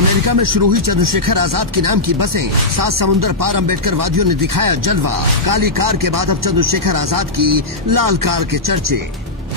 America में शुरू हुई चंद्रशेखर आजाद के नाम की बसें। 7 समुंदर पार अम्बेडकर वादियों ने दिखाया जलवा। काली कार के बाद अब चंद्रशेखर आजाद की लाल कार के चर्चे।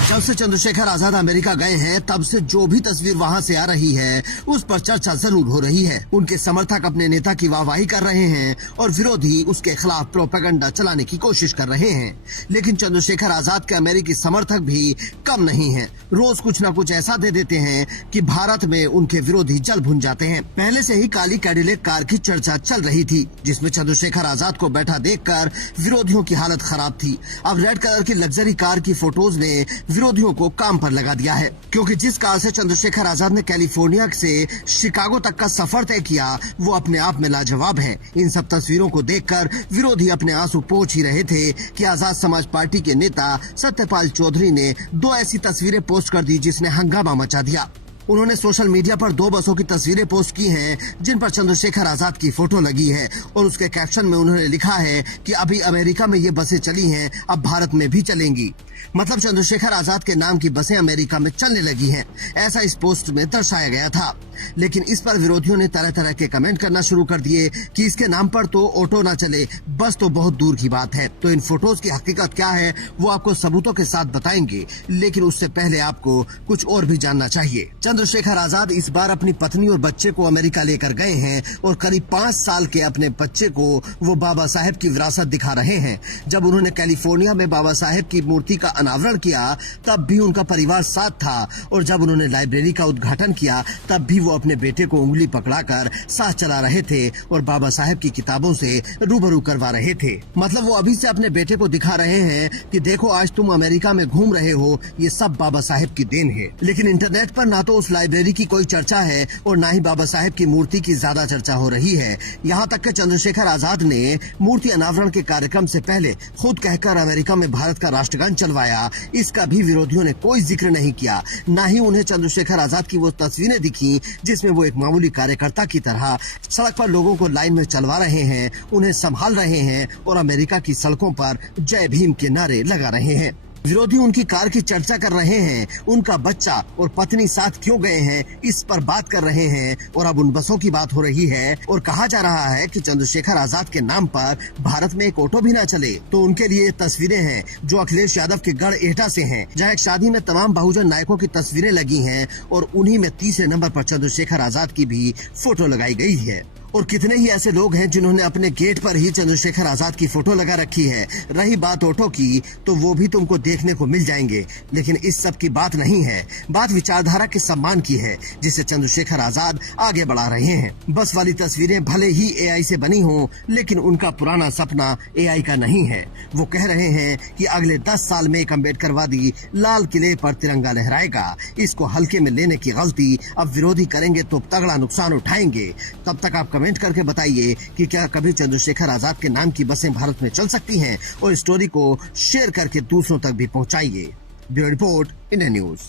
जब से चंद्रशेखर आजाद अमेरिका गए हैं तब से जो भी तस्वीर वहां से आ रही है उस पर चर्चा जरूर हो रही है। उनके समर्थक अपने नेता की वाहवाही कर रहे हैं और विरोधी उसके खिलाफ प्रोपेगेंडा चलाने की कोशिश कर रहे हैं। लेकिन चंद्रशेखर आजाद के अमेरिकी समर्थक भी कम नहीं हैं। रोज कुछ न कुछ ऐसा दे देते हैं कि भारत में उनके विरोधी जल भुन जाते हैं। पहले से ही काली कैडिलैक कार की चर्चा चल रही थी जिसमें चंद्रशेखर आजाद को बैठा देखकर विरोधियों की हालत खराब थी। अब रेड कलर की लग्जरी कार की फोटोज ने विरोधियों को काम पर लगा दिया है, क्योंकि जिस कार से चंद्रशेखर आजाद ने कैलिफोर्निया से शिकागो तक का सफर तय किया वो अपने आप में लाजवाब है। इन सब तस्वीरों को देखकर विरोधी अपने आंसू पोंछ ही रहे थे कि आजाद समाज पार्टी के नेता सत्यपाल चौधरी ने 2 ऐसी तस्वीरें पोस्ट कर दी जिसने हंगामा मचा दिया। उन्होंने सोशल मीडिया पर 2 बसों की तस्वीरें पोस्ट की हैं जिन पर चंद्रशेखर आजाद की फोटो लगी है और उसके कैप्शन में उन्होंने लिखा है कि अभी अमेरिका में ये बसें चली हैं, अब भारत में भी चलेंगी। मतलब चंद्रशेखर आजाद के नाम की बसें अमेरिका में चलने लगी हैं, ऐसा इस पोस्ट में दर्शाया गया था। लेकिन इस पर विरोधियों ने तरह तरह के कमेंट करना शुरू कर दिए कि इसके नाम पर तो ऑटो ना चले, बस तो बहुत दूर की बात है। तो इन फोटोज की हकीकत क्या है वो आपको सबूतों के साथ बताएंगे, लेकिन उससे पहले आपको कुछ और भी जानना चाहिए। चंद्रशेखर आजाद इस बार अपनी पत्नी और बच्चे को अमेरिका लेकर गए हैं और करीब 5 साल के अपने बच्चे को वो बाबा साहेब की विरासत दिखा रहे हैं। जब उन्होंने कैलिफोर्निया में बाबा साहेब की मूर्ति का अनावरण किया तब भी उनका परिवार साथ था और जब उन्होंने लाइब्रेरी का उद्घाटन किया तब भी वो अपने बेटे को उंगली पकड़ाकर साथ चला रहे थे और बाबा साहेब की किताबों से रूबरू करवा रहे थे। मतलब वो अभी से अपने बेटे को दिखा रहे हैं कि देखो आज तुम अमेरिका में घूम रहे हो, ये सब बाबा साहेब की देन है। लेकिन इंटरनेट पर ना तो उस लाइब्रेरी की कोई चर्चा है और ना ही बाबा साहेब की मूर्ति की ज्यादा चर्चा हो रही है। यहाँ तक कि चंद्रशेखर आजाद ने मूर्ति अनावरण के कार्यक्रम से पहले खुद कहकर अमेरिका में भारत का राष्ट्रगान चलवाया, इसका भी विरोधियों ने कोई जिक्र नहीं किया। ना ही उन्हें चंद्रशेखर आजाद की वो तस्वीरें दिखी जिसमें वो एक मामूली कार्यकर्ता की तरह सड़क पर लोगों को लाइन में चलवा रहे हैं, उन्हें संभाल रहे हैं और अमेरिका की सड़कों पर जय भीम के नारे लगा रहे हैं। विरोधी उनकी कार की चर्चा कर रहे हैं, उनका बच्चा और पत्नी साथ क्यों गए हैं इस पर बात कर रहे हैं और अब उन बसों की बात हो रही है और कहा जा रहा है कि चंद्रशेखर आजाद के नाम पर भारत में एक ऑटो भी ना चले। तो उनके लिए तस्वीरें हैं जो अखिलेश यादव के गढ़ एटा से हैं, जहां एक शादी में तमाम बहुजन नायकों की तस्वीरें लगी हैं और उन्हीं में तीसरे नंबर पर चंद्रशेखर आजाद की भी फोटो लगाई गई है। और कितने ही ऐसे लोग हैं जिन्होंने अपने गेट पर ही चंद्रशेखर आजाद की फोटो लगा रखी है। रही बात ऑटो की तो वो भी तुमको देखने को मिल जाएंगे, लेकिन इस सब की बात नहीं है। बात विचारधारा के सम्मान की है जिसे चंद्रशेखर आजाद आगे बढ़ा रहे हैं। बस वाली तस्वीरें भले ही एआई से बनी हो, लेकिन उनका पुराना सपना एआई का नहीं है। वो कह रहे हैं कि अगले 10 साल में एक अम्बेडकरवादी लाल किले पर तिरंगा लहराएगा। इसको हल्के में लेने की गलती अब विरोधी करेंगे तो तगड़ा नुकसान उठाएंगे। तब तक आप कमेंट करके बताइए कि क्या कभी चंद्रशेखर आजाद के नाम की बसें भारत में चल सकती हैं, और स्टोरी को शेयर करके दूसरों तक भी पहुंचाइए। Bureau report, India news.